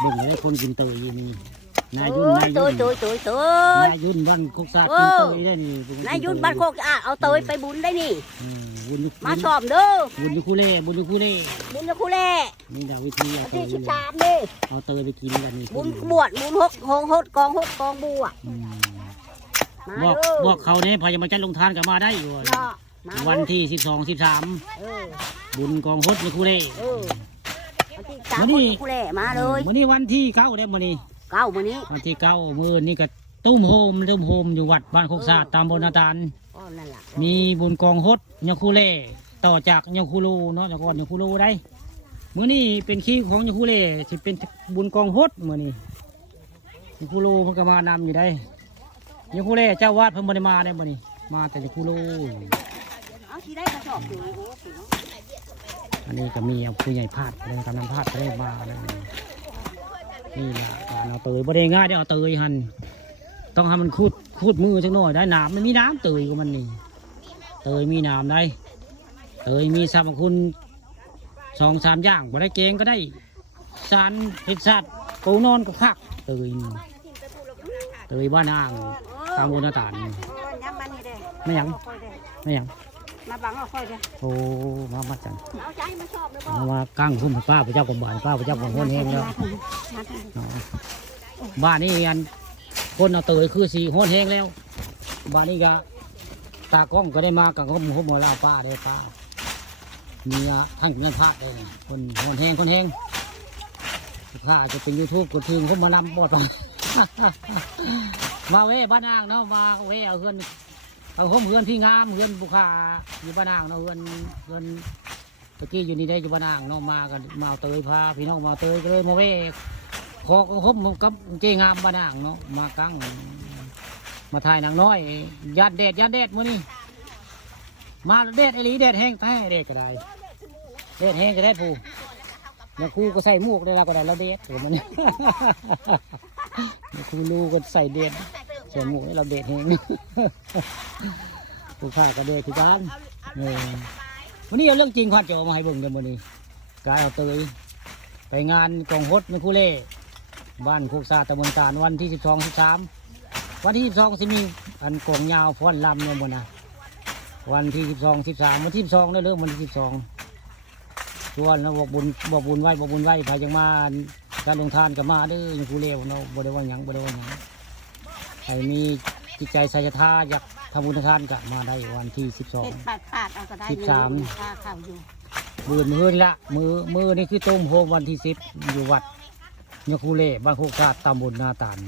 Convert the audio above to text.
เบิ่งได้คนกินเตยนี่นายยุ่นนายยุ่นบ้านกุกซากินเตยได้นี่นายยุ่นบ้านโคกเอาเตยไปบุญได้นี่มาชอบเด้อบุญคุเล่บุญคุเล่นี่ดาวิธีเอาเตย13นี่เอาเตยไปกินกันนี่บุญบวชบุญหกกองบัวบอกเขาเนี่ยพายมาจัดลงทานกับมาได้อยู่วันที่12 13บุญกองฮดในคุเล่วันนี้คุเล่มาเลยวันนี้วันที่9ได้วันนี้วันนี้วันที่9มื้อนี่ก็ตุ้มโฮมอยู่วัดบ้านโคกซาตามบนนาตาลมีบุญกองฮดยาคุเล่ต่อจากยาคุลูเนาะจากก่อนยาคุลูได้มื้อนี้เป็นขี้ของยาคุเล่ที่เป็นบุญกองฮดมื้อนี้ยาคุลูมันก็มานำอยู่ได้ยาคุเล่เจ้าวาดเพิ่นบ่ได้มาได้มื้อนี้มาแต่ยาคุลูอันนี้ก็มีผู้ใหญ่พาดเลยกำนันพาดได้มาเลยนี่แหละการเอาเตยบ่ได้ง่ายได้เอาเตยหันต้องให้มันคูดมือสักหน่อยได้น้ำมันมีน้ำเตยของมันนี่เตยมีน้ำได้เตยมีสรรพคุณ2-3อย่างบ่ได้เกงก็ได้สารพิษสัตว์ปูนอนก็คักเตยบ้านอ่างตามบนหน้าต่างไม่ยังมาบังเอาค่อยเด้อโอ้มาจังเอาใจมาชอบเลยมากั้งพุ่มป้าพระเจ้าของบ้านป้าพระเจ้าของคนเฮงแล้วบ้านนี้อันคนเอาเตยคือสีโหดเฮงแล้วบ้านนี้ก็ตากล้องก็ได้มากับผมหัวลาป้าได้ป้ามีท่านนักพากย์เลยคนโหดเฮงข้าจะเป็นยูทูบกดถึงผมมานำบอดมาเว้บ้านนางเนาะมาเว้เอาเฮือนเอาห้องเฮือนพี่งามเฮือนบุคคาอยู่บ้านนางเนาะเฮือนตะกี้อยู่นี่ได้อยู่บ้านนางเนาะมากันมาเตยพาพี่น้องมาเตยก็เลยมาเว้ขอห้องกับเจงามบ้านนางเนาะมากั้งมาถ่ายนางน้อยยัดเด็ดมื้อนี้มาเด็ดไอ้ลีเด็ดแห้งแท้เด็ดก็ได้เด็ดแห้งก็ได้ผู้แล้วครูก็ใส่หมวกได้แล้วก็ได้แล้วเด็ดถูกมันครูลูก็ใส่เด็ดใส่หมวกให้เราเด็ดแห้งผู้ข้าก็เด็ดที่บ้านวันนี้เอาเรื่องจริงความเจ้ามาให้เบิ่งกันวันนี้กายเอาเตยไปงานกองฮดในคูเล่บ้านโคกซาตะบนตาลวันที่12 13วันที่12จะมีอันกองยาวฟ้อนลำเนี่ยบนนะวันที่12 13วันที่12ได้เริ่มวันที่12ชวนแล้วบอกบุญไหวพายยังมาการลงทานกับมาเด้อยังคูเล่เนาะบ่ได้ว่าหยังใครมีจิตใจศรัทธาอยากทำบุญทานกับมาได้วันที่12 13มือละมือนี่คือต้มโฮมวันที่10อยู่วัดยาคูเล่บ้านโคกซาตำบลนาตาล